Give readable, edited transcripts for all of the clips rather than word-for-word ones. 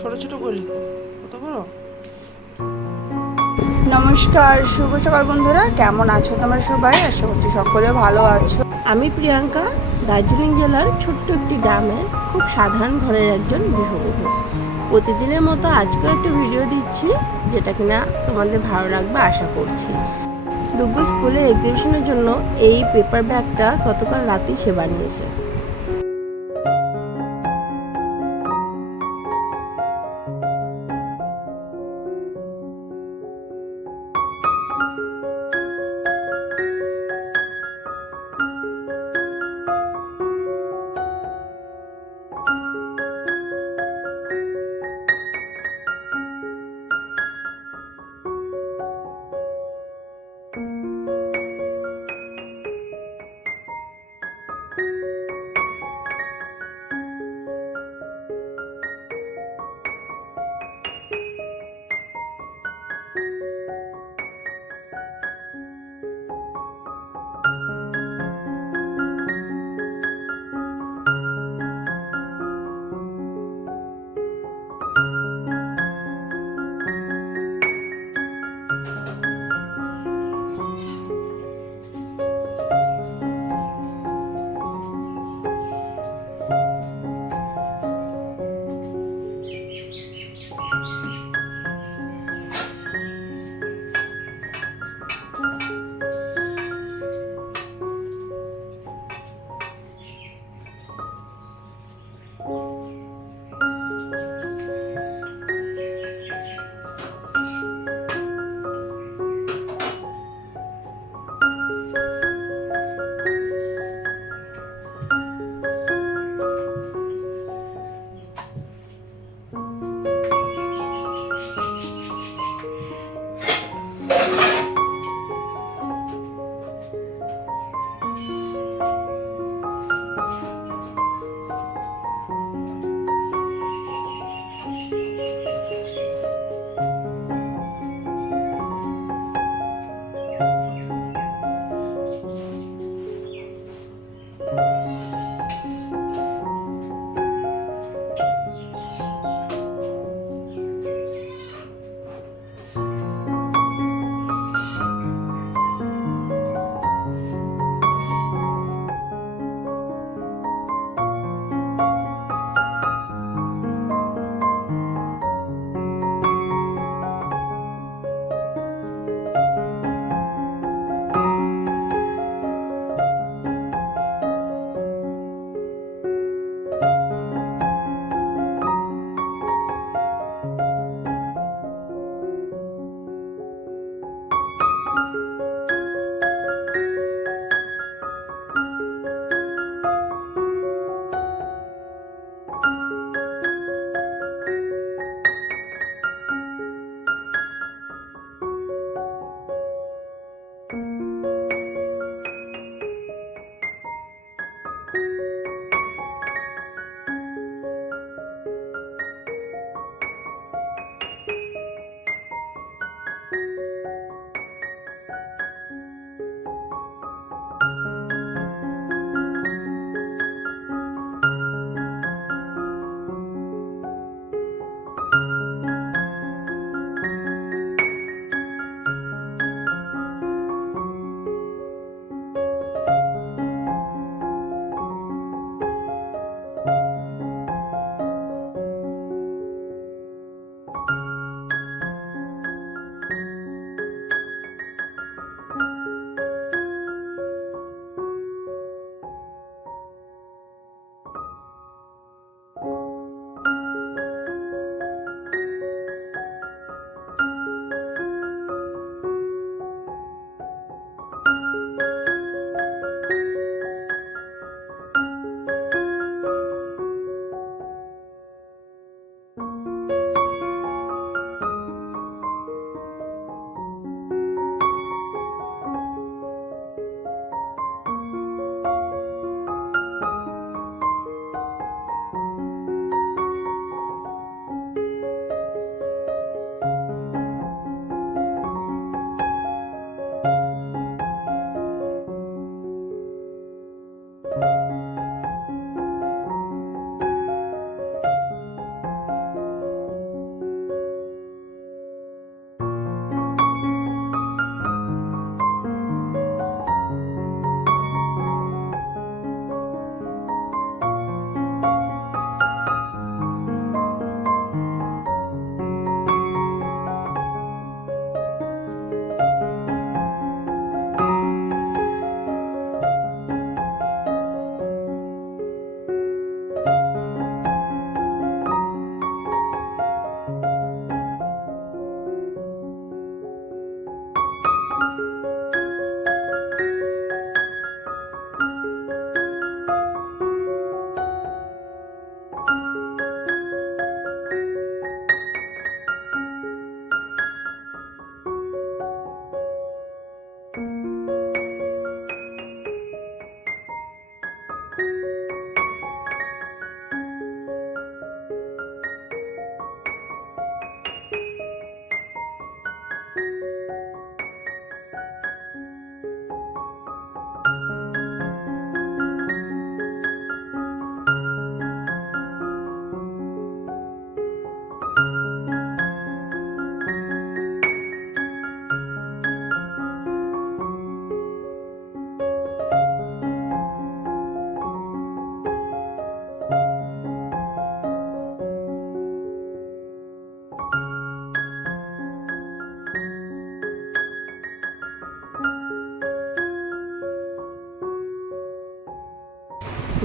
ছোট ছোট করে লিখো, কত বড়। নমস্কার, শুভ সকাল বন্ধুরা। কেমন আছো তোমরা সবাই? আশা করছি সকলে ভালো আছো। আমি প্রিয়াঙ্কা, দার্জিলিং জেলার ছোট্ট একটি গ্রামের খুব সাধারণ ঘরের একজন গৃহবধূ। প্রতিদিনের মতো আজকেও একটা ভিডিও দিচ্ছি, যেটা কিনা তোমাদের ভালো লাগবে আশা করছি। ডুগু স্কুলের এক্সিবিশনের জন্য এই পেপার ব্যাগটা গতকাল রাতেই সে বানিয়েছে।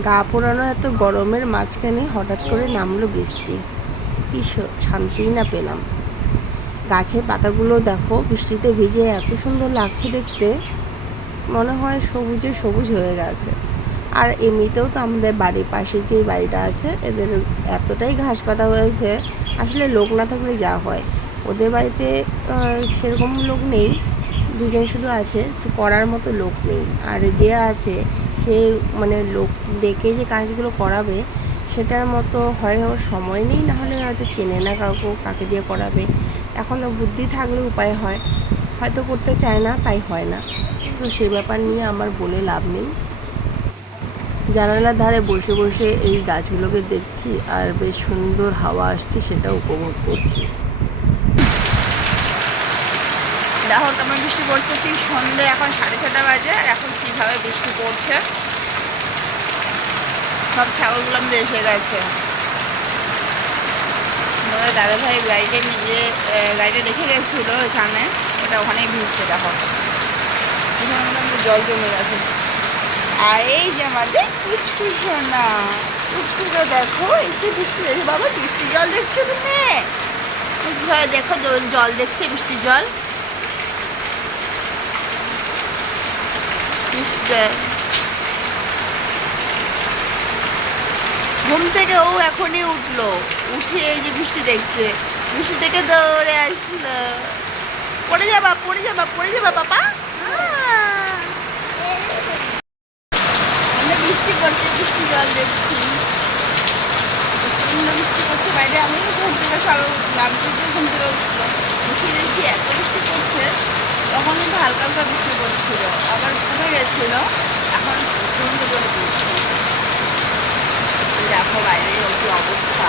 গা পোড়ানো এত গরমের মাঝখানে হঠাৎ করে নামলো বৃষ্টি, কি শান্তিই না পেলাম। গাছের পাতাগুলো দেখো বৃষ্টিতে ভিজে এত সুন্দর লাগছে দেখতে, মনে হয় সবুজে সবুজ হয়ে গেছে। আর এমনিতেও তো আমাদের বাড়ির পাশে যে বাড়িটা আছে এদের এতটাই ঘাস পাতা হয়েছে, আসলে লোক না থাকলে যা হয়। ওদের বাড়িতে সেরকম লোক নেই, দুজন শুধু আছে, তো করার মতো লোক নেই। আর যে আছে সে মানে লোক ডেকে যে কাজগুলো করাবে সেটার মতো হয় ওর সময় নেই, নাহলে হয়তো চেনে না কাউকে কাকে দিয়ে করাবে। এখনও বুদ্ধি থাকলে উপায় হয়, হয়তো করতে চায় না তাই হয় না। তো সে ব্যাপার নিয়ে আমার বলে লাভ নেই। জানালার ধারে বসে বসে এই গাছগুলোকে দেখছি আর বেশ সুন্দর হাওয়া আসছে, সেটা উপভোগ করছি। দেখো তোমার বৃষ্টি পড়ছে, ঠিক সন্ধ্যে এখন 6:30 বাজে, আর এখন কীভাবে বৃষ্টি পড়ছে। সব ছাগলগুলো আমাদের এসে গেছে। তোমাদের দাদাভাই গাড়িটা রেখে গেছিলো এখানে, এটা ওখানেই ভিজছে। দেখো এখানে আমাদের জল জমে গেছে। আর এই যে আমাদের পুষ্টি সোনা, পুষ্টিটা দেখো এই যে বৃষ্টি দেখে, বাবা বৃষ্টি জল দেখছো তুমি? দেখো জল দেখছে, বৃষ্টির জল। ঘুম থেকে ও এখনই উঠলো, উঠে এই যে বৃষ্টি দেখছে, বৃষ্টি থেকে দৌড়ে আসলো। পড়ে যাবা পড়ে যাবা পড়ে যাবা বাবা। আমরা বৃষ্টি পড়ছে, বৃষ্টি জল দেখছি, বৃষ্টি পড়ছে বাইরে। আমি ঘুম থেকে সবাই উঠলাম, ঘুম থেকে উঠলো, বসে দেখছি এত বৃষ্টি পড়ছে। তখন কিন্তু হালকা হালকা বৃষ্টি পড়ছিল, আবার কমে গেছিল, এখন প্রচণ্ড জোরে পড়ছে। দেখো বাইরে কি অবস্থা।